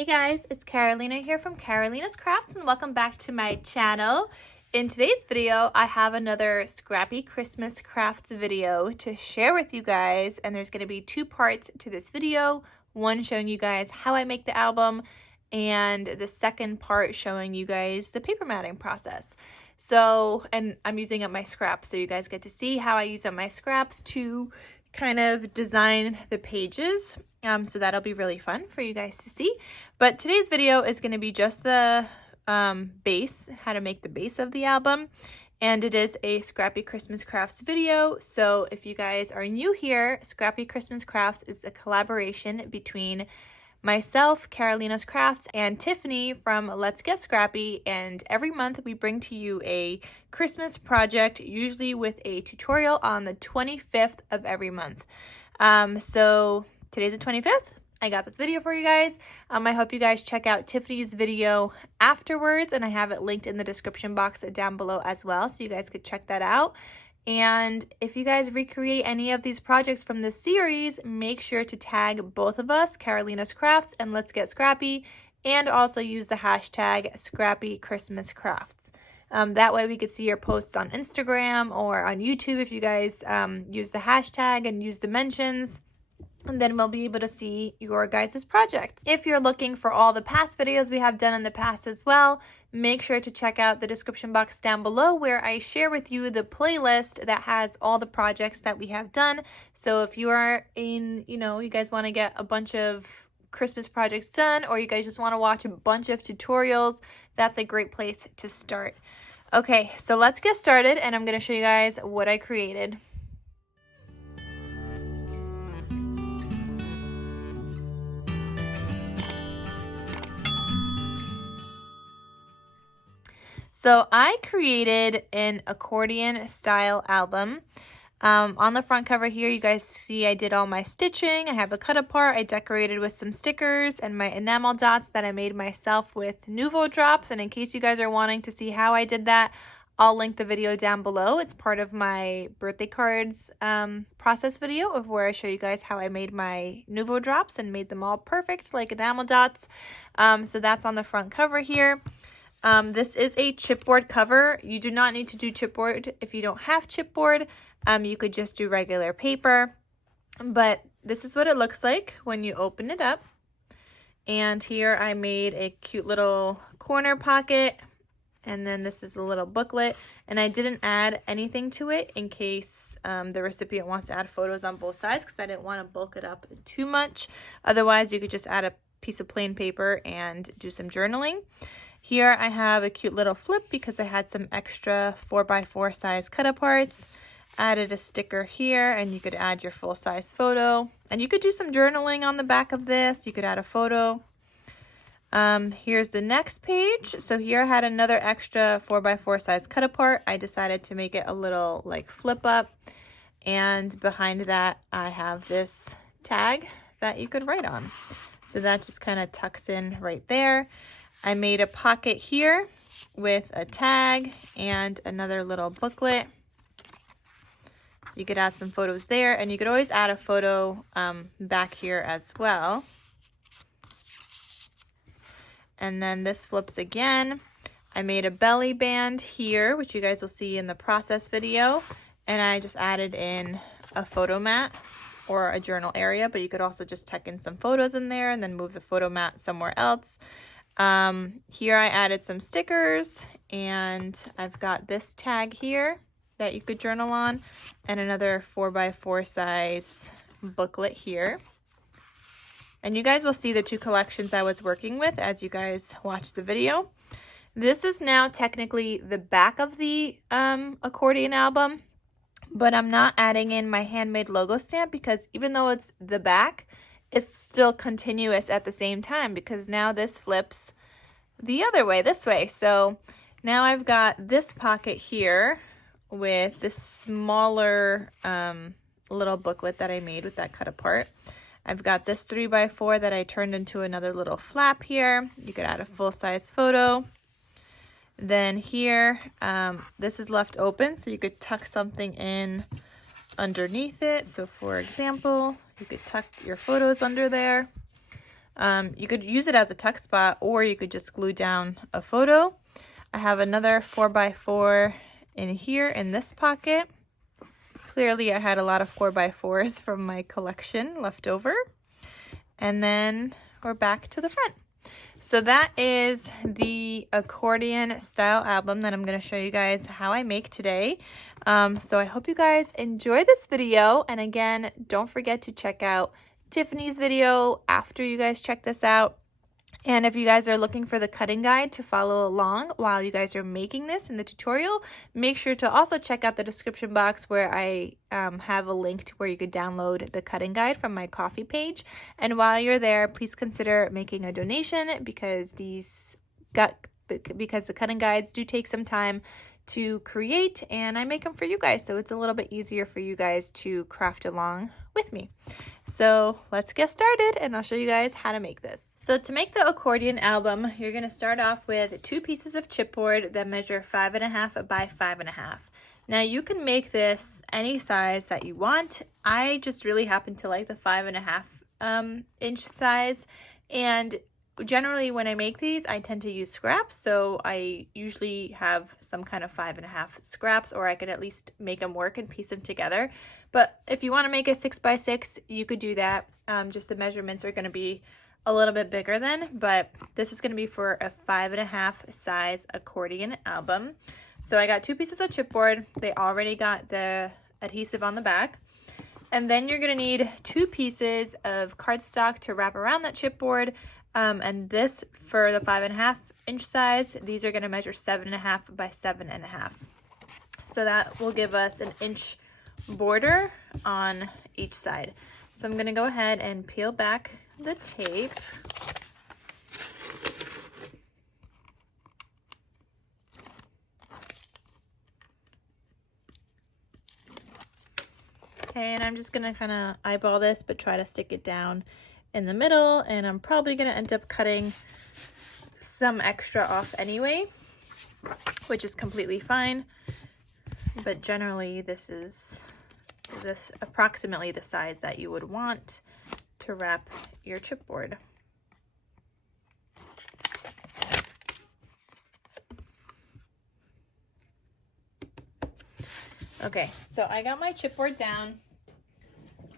Hey guys, it's Carolina here from KarolinasKrafts and welcome back to my channel. In today's video, I have another scrappy Christmas crafts video to share with you guys, and there's going to be two parts to this video. One showing you guys how I make the album, and the second part showing you guys the paper matting process. So, and I'm using up my scraps, so you guys get to see how I use up my scraps to kind of design the pages. So that'll be really fun for you guys to see. But today's video is going to be just the base, how to make the base of the album. And it is a Scrappy Christmas Crafts video. So if you guys are new here, Scrappy Christmas Crafts is a collaboration between myself, KarolinasKrafts, and Tiffany from Let's Get Scrappy. And every month we bring to you a Christmas project, usually with a tutorial on the 25th of every month. So today's the 25th. I got this video for you guys. I hope you guys check out Tiffany's video afterwards, and I have it linked in the description box down below as well, so you guys could check that out. And if you guys recreate any of these projects from this series, make sure to tag both of us, KarolinasKrafts and Let's Get Scrappy, and also use the hashtag Scrappy Christmas Crafts. That way we could see your posts on Instagram or on YouTube if you guys use the hashtag and use the mentions. And then we'll be able to see your guys' projects. If you're looking for all the past videos we have done in the past as well, make sure to check out the description box down below where I share with you the playlist that has all the projects that we have done. So if you are in, you guys want to get a bunch of Christmas projects done, or you guys just want to watch a bunch of tutorials, that's a great place to start. Okay, so let's get started, and I'm going to show you guys what I created. So I created an accordion style album. On the front cover here, you guys see I did all my stitching. I have a cut apart. I decorated with some stickers and my enamel dots that I made myself with Nouveau drops. And in case you guys are wanting to see how I did that, I'll link the video down below. It's part of my birthday cards process video of where I show you guys how I made my Nouveau drops and made them all perfect like enamel dots. So that's on the front cover here. This is a chipboard cover. You do not need to do chipboard if you don't have chipboard. You could just do regular paper, but this is what it looks like when you open it up. And here I made a cute little corner pocket, and then this is a little booklet, and I didn't add anything to it in case the recipient wants to add photos on both sides, because I didn't want to bulk it up too much. Otherwise, you could just add a piece of plain paper and do some journaling. Here I have a cute little flip because I had some extra 4x4 size cut aparts. Added a sticker here, and you could add your full size photo. And you could do some journaling on the back of this. You could add a photo. Here's the next page. So here I had another extra 4x4 size cut apart. I decided to make it a little like flip up. And behind that I have this tag that you could write on. So that just kind of tucks in right there. I made a pocket here with a tag and another little booklet. So you could add some photos there, and you could always add a photo back here as well. And then this flips again. I made a belly band here, which you guys will see in the process video. And I just added in a photo mat or a journal area, but you could also just tuck in some photos in there and then move the photo mat somewhere else. Here I added some stickers, and I've got this tag here that you could journal on, and another 4x4 size booklet here. And you guys will see the two collections I was working with as you guys watch the video. This is now technically the back of the accordion album, but I'm not adding in my handmade logo stamp because even though it's the back, it's still continuous at the same time, because now this flips the other way, this way. So now I've got this pocket here with this smaller little booklet that I made with that cut apart. I've got this 3x4 that I turned into another little flap here. You could add a full-size photo. Then here, this is left open, so you could tuck something in underneath it. So for example, you could tuck your photos under there. You could use it as a tuck spot, or you could just glue down a photo. I have another 4x4 in here in this pocket. Clearly I had a lot of 4x4s from my collection left over. And then we're back to the front. So that is the accordion style album that I'm going to show you guys how I make today. So I hope you guys enjoy this video. And again, don't forget to check out Tiffany's video after you guys check this out. And if you guys are looking for the cutting guide to follow along while you guys are making this in the tutorial, make sure to also check out the description box where I have a link to where you could download the cutting guide from my Ko-fi page. And while you're there, please consider making a donation because the cutting guides do take some time to create, and I make them for you guys, so it's a little bit easier for you guys to craft along with me. So let's get started and I'll show you guys how to make this. So to make the accordion album, you're going to start off with 2 pieces of chipboard that measure 5.5 by 5.5. Now you can make this any size that you want. I just really happen to like the 5.5 inch size, and generally when I make these I tend to use scraps, so I usually have some kind of 5.5 scraps, or I could at least make them work and piece them together. But if you want to make a 6x6, you could do that. Just the measurements are going to be a little bit bigger then, but this is going to be for a 5.5 size accordion album. So I got 2 pieces of chipboard. They already got the adhesive on the back. And then you're going to need 2 pieces of cardstock to wrap around that chipboard. And this, for the 5.5 inch size, these are going to measure 7.5 by 7.5. So that will give us an inch border on each side. So I'm going to go ahead and peel back the tape. Okay, and I'm just going to kind of eyeball this, but try to stick it down in the middle, and I'm probably going to end up cutting some extra off anyway, which is completely fine. But generally this is approximately the size that you would want to wrap your chipboard. Okay, so I got my chipboard down.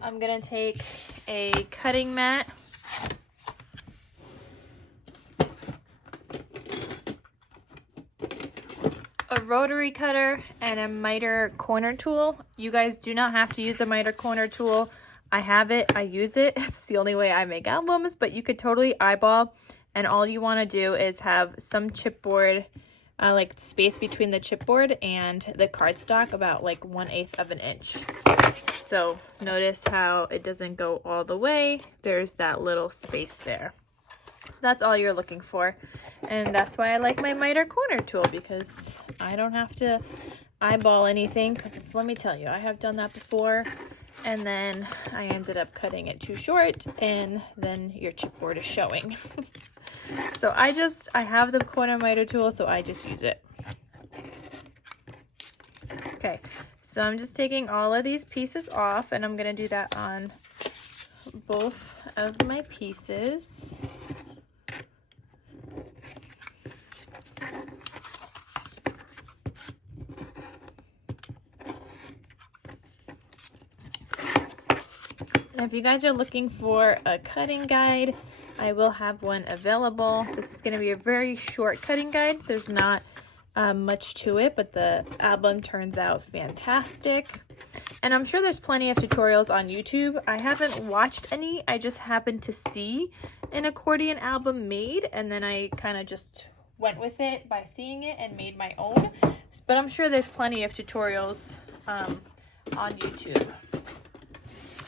I'm gonna take a cutting mat, a rotary cutter, and a miter corner tool. You guys do not have to use a miter corner tool. I have it, I use it. It's the only way I make albums, but you could totally eyeball, and all you want to do is have some chipboard, like space between the chipboard and the cardstock, about like 1/8 of an inch. So notice how it doesn't go all the way. There's that little space there. So that's all you're looking for. And that's why I like my miter corner tool, because I don't have to eyeball anything, because let me tell you, I have done that before, and then I ended up cutting it too short, and then your chipboard is showing. So I have the corner miter tool, so I just use it. Okay, so I'm just taking all of these pieces off, and I'm going to do that on both of my pieces. If you guys are looking for a cutting guide, I will have one available. This is going to be a very short cutting guide. There's not much to it, but the album turns out fantastic. And I'm sure there's plenty of tutorials on YouTube. I haven't watched any. I just happened to see an accordion album made, and then I kind of just went with it by seeing it and made my own. But I'm sure there's plenty of tutorials on YouTube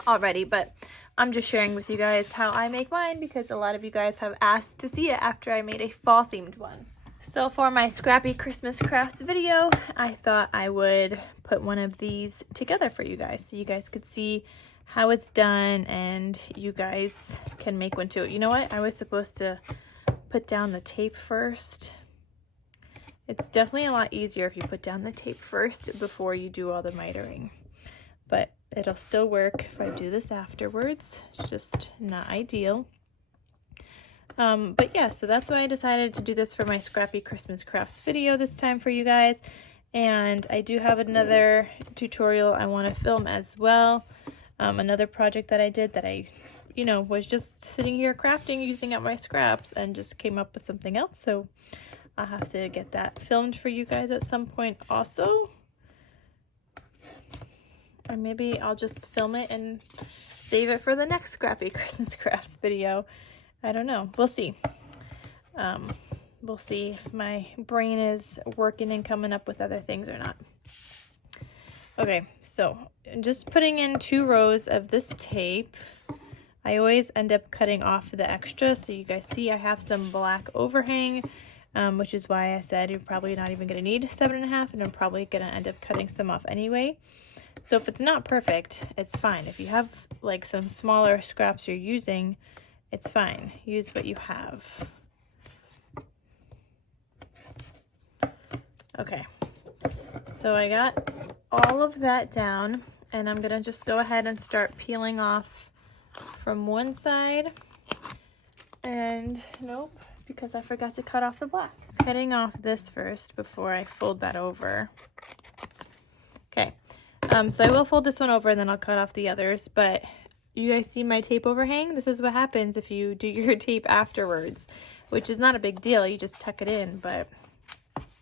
already, but I'm just sharing with you guys how I make mine because a lot of you guys have asked to see it after I made a fall themed one. So for my scrappy Christmas crafts video, I thought I would put one of these together for you guys so you guys could see how it's done and you guys can make one too. You know what? I was supposed to put down the tape first. It's definitely a lot easier if you put down the tape first before you do all the mitering, but it'll still work if I do this afterwards. It's just not ideal. But yeah, so that's why I decided to do this for my Scrappy Christmas Crafts video this time for you guys. And I do have another tutorial I want to film as well. Another project that I did that I, you know, was just sitting here crafting using up my scraps and just came up with something else. So I'll have to get that filmed for you guys at some point also. Or maybe I'll just film it and save it for the next Scrappy Christmas Crafts video. I don't know. We'll see. We'll see if my brain is working and coming up with other things or not. Okay, so just putting in 2 rows of this tape. I always end up cutting off the extra, so you guys see I have some black overhang, which is why I said you're probably not even going to need 7.5, and I'm probably going to end up cutting some off anyway. So if it's not perfect, it's fine. If you have like some smaller scraps you're using, it's fine. Use what you have. Okay, so I got all of that down, and I'm gonna just go ahead and start peeling off from one side. And nope, because I forgot to cut off the black. Cutting off this first before I fold that over. Okay, so I will fold this one over and then I'll cut off the others, but you guys see my tape overhang? This is what happens if you do your tape afterwards, which is not a big deal. You just tuck it in, but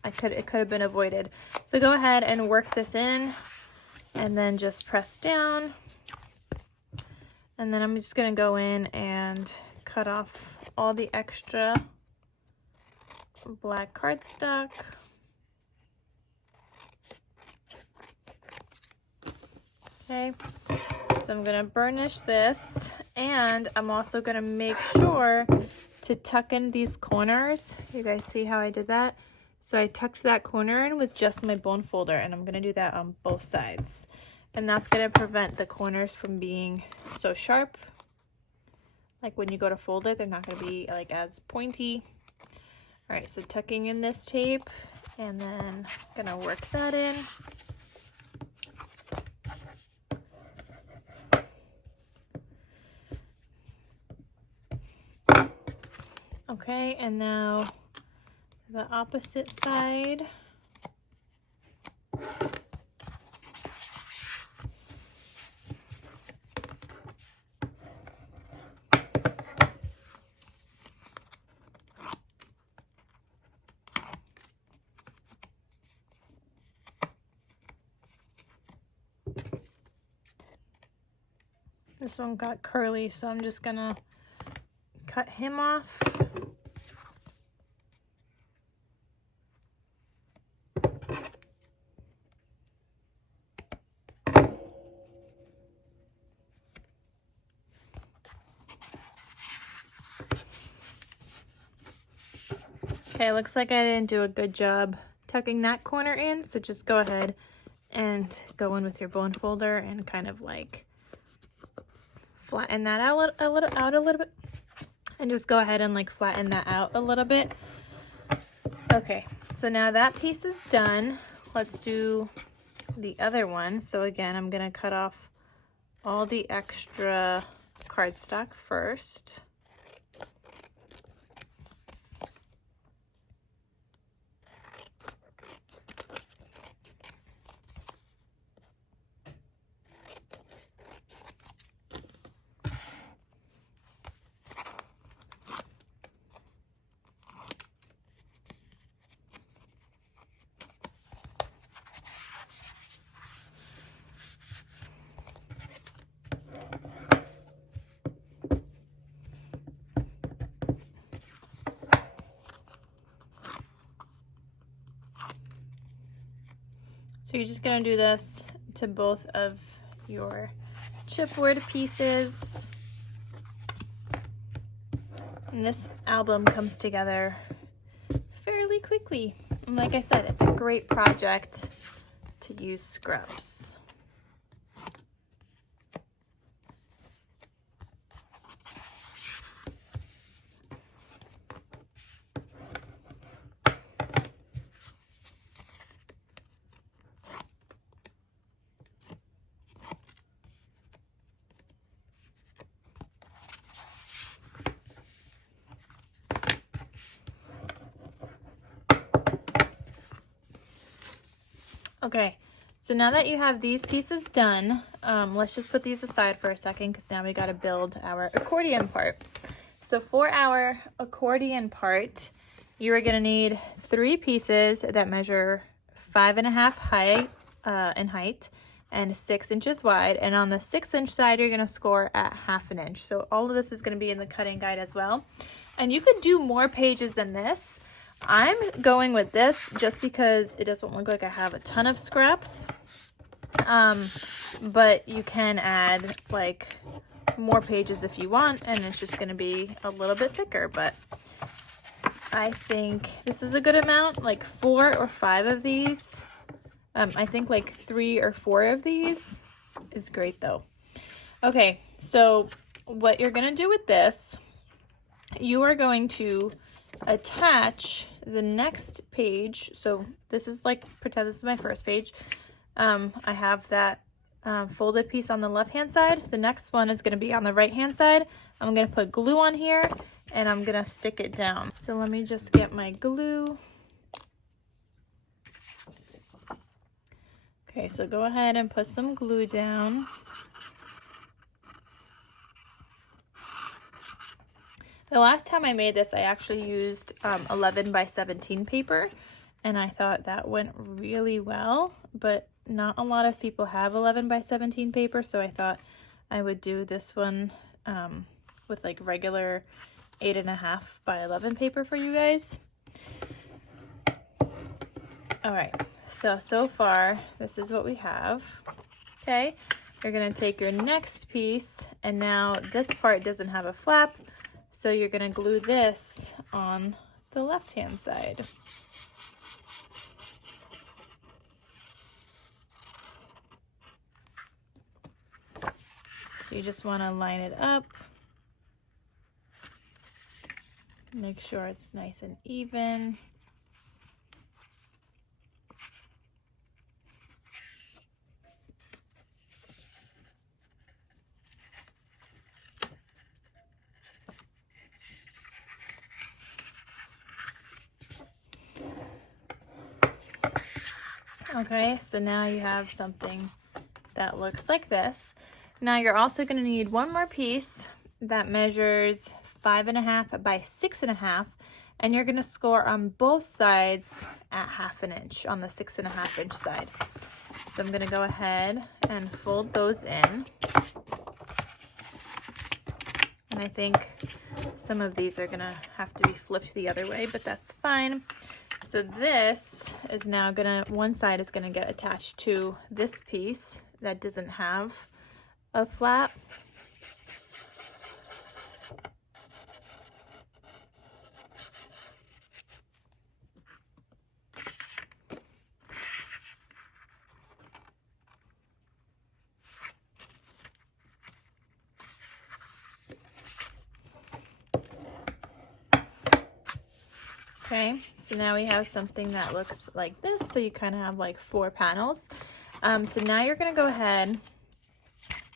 it could have been avoided. So go ahead and work this in and then just press down. And then I'm just gonna go in and cut off all the extra black cardstock. Okay, so I'm gonna burnish this, and I'm also gonna make sure to tuck in these corners. You guys see how I did that? So I tucked that corner in with just my bone folder, and I'm gonna do that on both sides. And that's gonna prevent the corners from being so sharp. Like when you go to fold it, they're not gonna be like as pointy. All right, so tucking in this tape, and then gonna work that in. Okay, and now the opposite side. This one got curly, so I'm just gonna cut him off. Okay, looks like I didn't do a good job tucking that corner in, so just go ahead and go in with your bone folder and kind of like flatten that out a little bit, and just go ahead and like flatten that out a little bit. Okay, so now that piece is done. Let's do the other one. So again, I'm gonna cut off all the extra cardstock first. So you're just gonna do this to both of your chipboard pieces. And this album comes together fairly quickly. And like I said, it's a great project to use scraps. Okay, so now that you have these pieces done, let's just put these aside for a second because now we got to build our accordion part. So for our accordion part, you are going to need 3 pieces that measure 5.5 high in height and 6 inches wide. And on the 6-inch side, you're going to score at 1/2 inch. So all of this is going to be in the cutting guide as well. And you could do more pages than this. I'm going with this just because it doesn't look like I have a ton of scraps. But you can add like more pages if you want, and it's just going to be a little bit thicker, but I think this is a good amount, like 4 or 5 of these. I think like 3 or 4 of these is great though. Okay, so what you're going to do with this, you are going to attach the next page. So this is like, pretend this is my first page. I have that folded piece on the left hand side. The next one is going to be on the right hand side. I'm going to put glue on here and I'm going to stick it down. So let me just get my glue. Okay, so go ahead and put some glue down. The last time I made this, I actually used 11 by 17 paper, and I thought that went really well, but not a lot of people have 11 by 17 paper, so I thought I would do this one with like regular 8.5 by 11 paper for you guys. All right, so far, this is what we have. Okay, you're gonna take your next piece, and now this part doesn't have a flap, so you're gonna glue this on the left-hand side. So you just wanna line it up. Make sure it's nice and even. Okay, so now you have something that looks like this. Now you're also going to need one more piece that measures 5.5 by 6.5, and you're going to score on both sides at 1/2 inch on the 6.5 inch side. So I'm going to go ahead and fold those in. And I think some of these are going to have to be flipped the other way, but that's fine. So this is now gonna, one side is gonna get attached to this piece that doesn't have a flap. Okay, so now we have something that looks like this. So you kind of have like 4 panels. So now you're gonna go ahead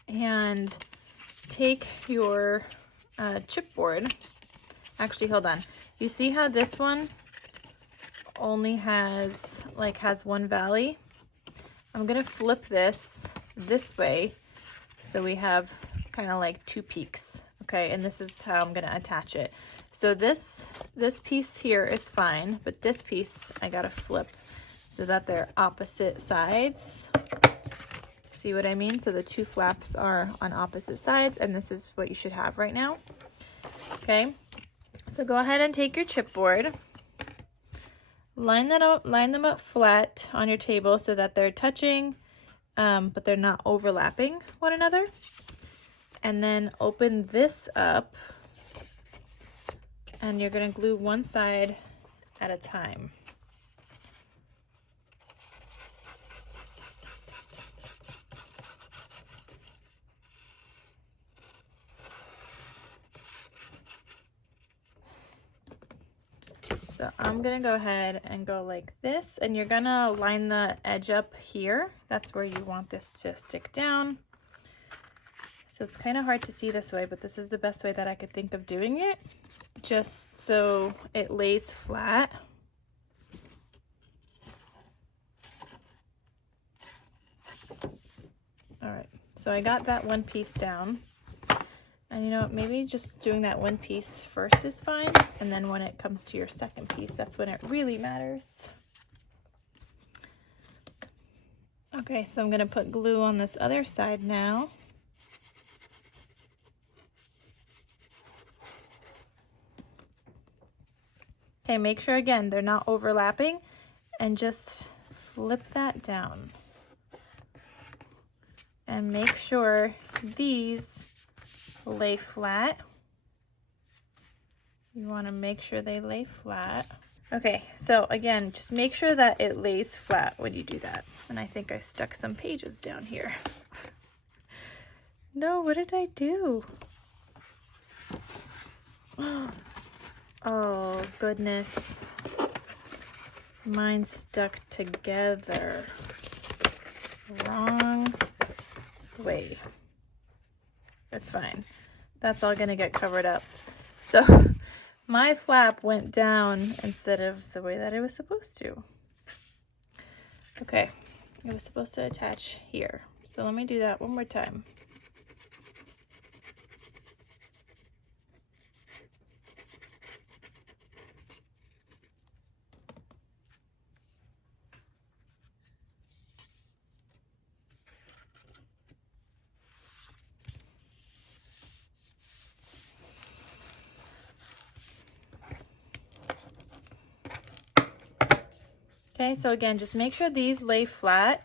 and take your chipboard. Actually, hold on. You see how this one only has one valley? I'm gonna flip this way so we have kind of like 2 peaks. Okay, and this is how I'm gonna attach it. So this piece here is fine, but this piece I gotta flip so that they're opposite sides. See what I mean? So the 2 flaps are on opposite sides, and this is what you should have right now. Okay, so go ahead and take your chipboard, line them up flat on your table so that they're touching, but they're not overlapping one another. And then open this up, and you're going to glue one side at a time. So I'm going to go ahead and go like this, and you're going to line the edge up here. That's where you want this to stick down. So it's kind of hard to see this way, but this is the best way that I could think of doing it, just so it lays flat. All right, so I got that one piece down. And you know what, maybe just doing that one piece first is fine. And then when it comes to your second piece, that's when it really matters. Okay, so I'm gonna put glue on this other side now. Okay, make sure again, they're not overlapping, and just flip that down. And make sure these lay flat. You wanna make sure they lay flat. Okay, so again, just make sure that it lays flat when you do that. And I think I stuck some pages down here. No, what did I do? Oh, goodness. Mine stuck together. Wrong way. That's fine. That's all gonna get covered up. So my flap went down instead of the way that it was supposed to. Okay, it was supposed to attach here. So let me do that one more time. Okay, so again, just make sure these lay flat,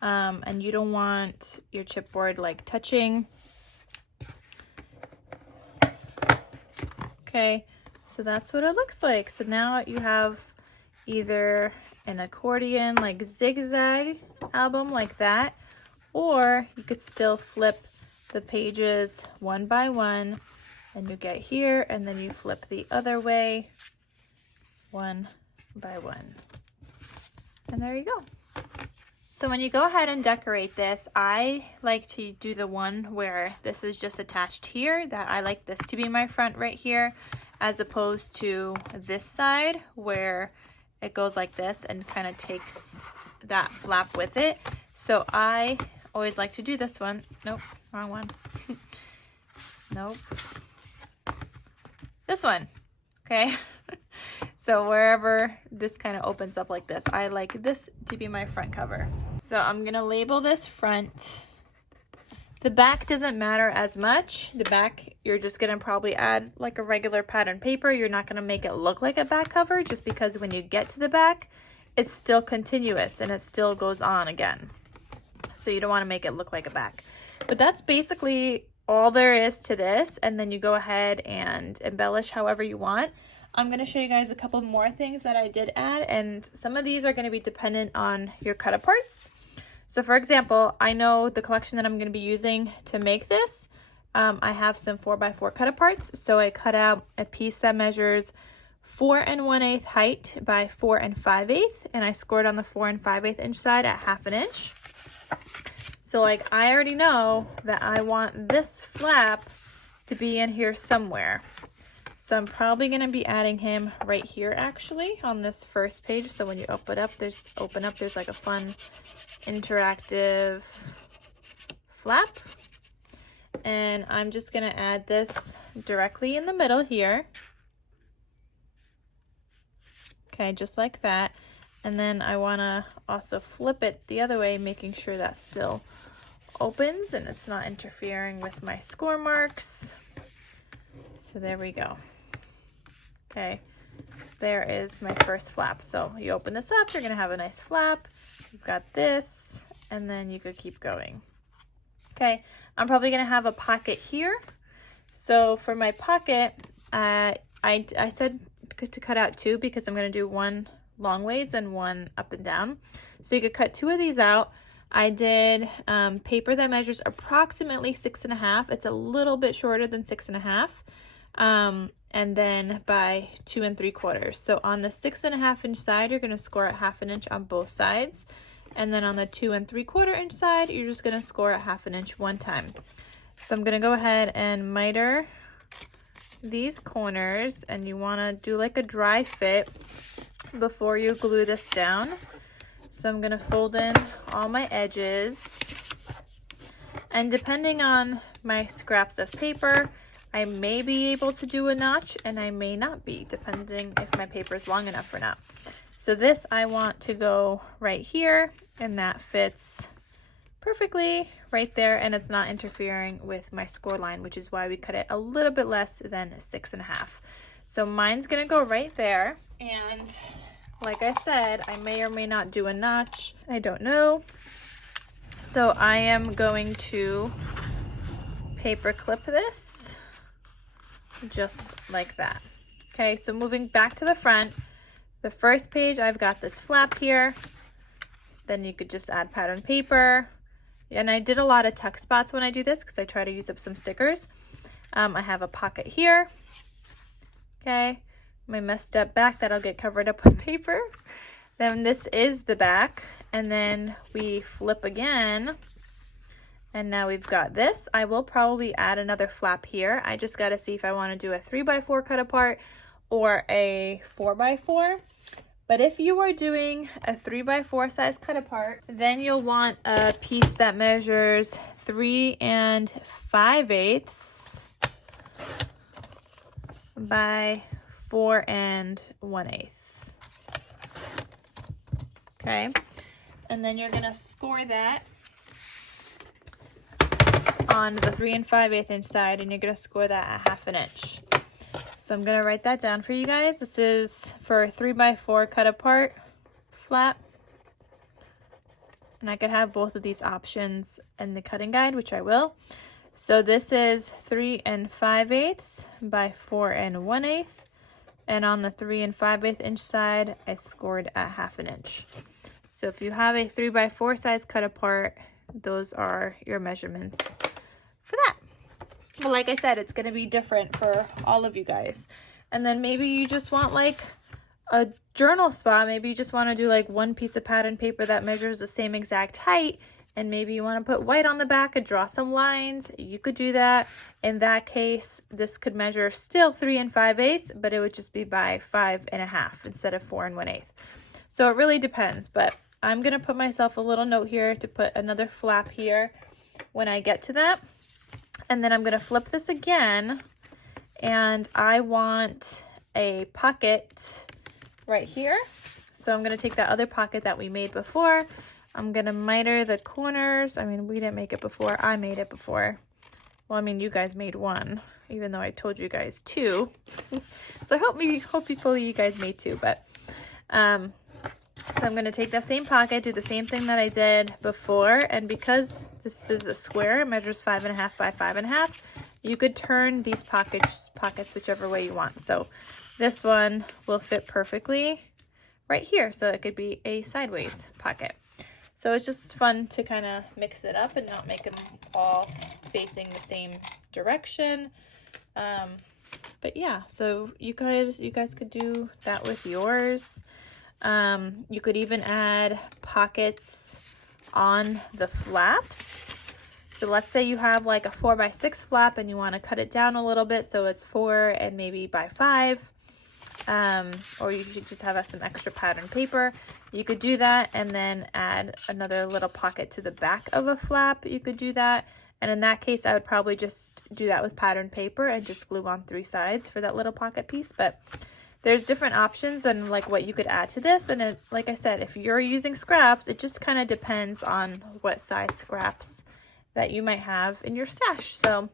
and you don't want your chipboard like touching. Okay, so that's what it looks like. So now you have either an accordion like zigzag album like that, or you could still flip the pages one by one, and you get here, and then you flip the other way one by one. And there you go. So when you go ahead and decorate this, I like to do the one where this is just attached here, that I like this to be my front right here, as opposed to this side where it goes like this and kind of takes that flap with it. So I always like to do this one. Nope, wrong one. Nope. This one, okay? So wherever this kind of opens up like this, I like this to be my front cover. So I'm gonna label this front. The back doesn't matter as much. The back, you're just gonna probably add like a regular pattern paper. You're not gonna make it look like a back cover, just because when you get to the back, it's still continuous and it still goes on again. So you don't wanna make it look like a back. But that's basically all there is to this. And then you go ahead and embellish however you want. I'm going to show you guys a couple more things that I did add, and some of these are going to be dependent on your cut aparts. So for example, I know the collection that I'm going to be using to make this, I have some 4x4 cut aparts. So I cut out a piece that measures 4 1/8 height by 4 5/8, and I scored on the 4 5/8 inch side at 1/2 inch. So like I already know that I want this flap to be in here somewhere. So I'm probably going to be adding him right here actually on this first page. So when you open up, there's like a fun interactive flap. And I'm just going to add this directly in the middle here. Okay, just like that. And then I want to also flip it the other way, making sure that still opens and it's not interfering with my score marks. So there we go. Okay, there is my first flap. So you open this up, you're gonna have a nice flap. You've got this, and then you could keep going. Okay, I'm probably gonna have a pocket here. So for my pocket, I said to cut out 2 because I'm gonna do one long ways and one up and down. So you could cut 2 of these out. I did paper that measures approximately 6 1/2. It's a little bit shorter than 6 1/2. And then by 2 3/4. So on the 6 1/2 inch side, you're going to score at 1/2 inch on both sides. And then on the 2 3/4 inch side, you're just going to score at 1/2 inch one time. So I'm going to go ahead and miter these corners, and you want to do like a dry fit before you glue this down. So I'm going to fold in all my edges. And depending on my scraps of paper, I may be able to do a notch and I may not be, depending if my paper is long enough or not. So this I want to go right here, and that fits perfectly right there, and it's not interfering with my score line, which is why we cut it a little bit less than 6.5. So mine's gonna go right there, and like I said, I may or may not do a notch. I don't know. So I am going to paper clip this just like that. Okay, so moving back to the front, the first page I've got this flap here. Then you could just add pattern paper. And I did a lot of tuck spots when I do this because I try to use up some stickers. I have a pocket here. Okay, my messed up back that'll get covered up with paper. Then this is the back, and then we flip again, and now we've got this. I will probably add another flap here. I just got to see if I want to do a 3x4 cut apart or a 4x4. But if you are doing a 3x4 size cut apart, then you'll want a piece that measures 3 5/8 by 4 1/8. Okay, and then you're gonna score that on the 3 5/8 inch side, and you're gonna score that at 1/2 inch. So I'm gonna write that down for you guys. This is for 3x4 cut apart flap, and I could have both of these options in the cutting guide, which I will. So this is 3 5/8 by 4 1/8, and on the 3 5/8 inch side, I scored at 1/2 inch. So if you have a 3x4 size cut apart, those are your measurements for that. But like I said, it's going to be different for all of you guys. And then maybe you just want like a journal spot. Maybe you just want to do like one piece of pattern paper that measures the same exact height, and maybe you want to put white on the back and draw some lines. You could do that. In that case, this could measure still 3 5/8, but it would just be by 5 1/2 instead of 4 1/8. So it really depends, but I'm going to put myself a little note here to put another flap here when I get to that. And then I'm going to flip this again, and I want a pocket right here. So I'm going to take that other pocket that we made before. I'm going to miter the corners. I mean, we didn't make it before. I made it before. Well, I mean, you guys made one, even though I told you guys 2. So hopefully you guys made 2, but so I'm going to take that same pocket, do the same thing that I did before, and because this is a square, it measures 5 1/2 by 5 1/2, you could turn these pockets whichever way you want. So this one will fit perfectly right here, so it could be a sideways pocket. So it's just fun to kind of mix it up and not make them all facing the same direction. But yeah, so you guys could do that with yours. You could even add pockets on the flaps. So let's say you have like a 4x6 flap and you want to cut it down a little bit so it's 4 and maybe by 5. Or you could just have some extra pattern paper. You could do that and then add another little pocket to the back of a flap. You could do that. And in that case, I would probably just do that with pattern paper and just glue on 3 sides for that little pocket piece. But there's different options and like what you could add to this. And it, like I said, if you're using scraps, it just kind of depends on what size scraps that you might have in your stash. So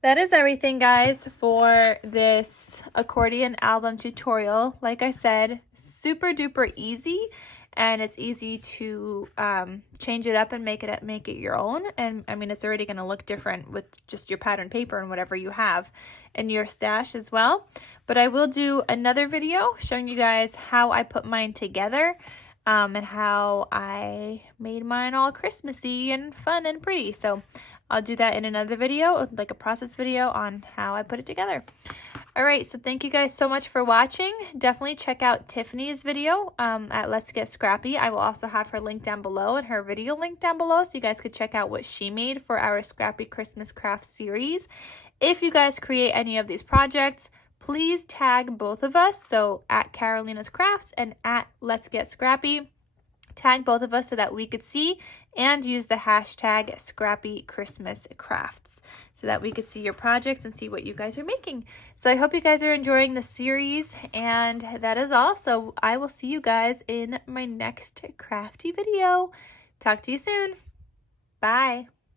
that is everything, guys, for this accordion album tutorial. Like I said, super duper easy, and it's easy to change it up and make it your own. And I mean, it's already going to look different with just your pattern paper and whatever you have in your stash as well. But I will do another video showing you guys how I put mine together and how I made mine all Christmassy and fun and pretty. So I'll do that in another video, like a process video on how I put it together. All right, so thank you guys so much for watching. Definitely check out Tiffany's video at Let's Get Scrappy. I will also have her link down below and her video link down below, so you guys could check out what she made for our Scrappy Christmas Crafts series. If you guys create any of these projects, please tag both of us, so at KarolinasKrafts and at Let's Get Scrappy. tag both of us so that we could see, and use the hashtag #ScrappyChristmasCrafts so that we could see your projects and see what you guys are making. So I hope you guys are enjoying the series, and that is all. So I will see you guys in my next crafty video. Talk to you soon. Bye.